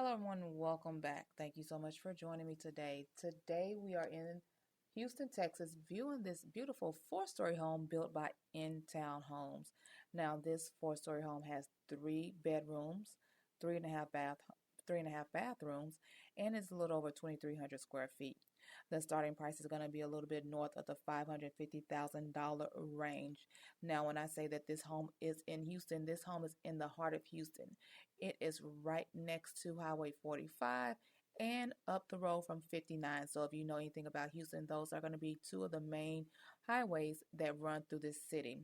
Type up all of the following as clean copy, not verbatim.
Hello, everyone. Welcome back. Thank you so much for joining me today. Today, we are in Houston, Texas, viewing this beautiful four-story home built by In Town Homes. Now, this four-story home has 3 bedrooms, 3.5 bathrooms, and it's a little over 2,300 square feet. The starting price is going to be a little bit north of the $550,000 range. Now, when I say that this home is in Houston, this home is in the heart of Houston. It is right next to Highway 45 and up the road from 59. So if you know anything about Houston, those are going to be two of the main highways that run through this city.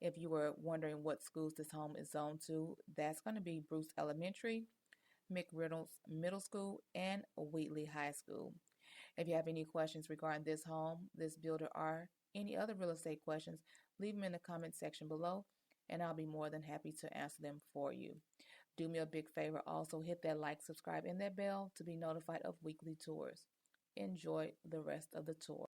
If you were wondering what schools this home is zoned to, that's going to be Bruce Elementary, McReynolds Middle School, and Wheatley High School. If you have any questions regarding this home, this builder, or any other real estate questions, leave them in the comment section below, and I'll be more than happy to answer them for you. Do me a big favor, also hit that like, subscribe, and that bell to be notified of weekly tours. Enjoy the rest of the tour.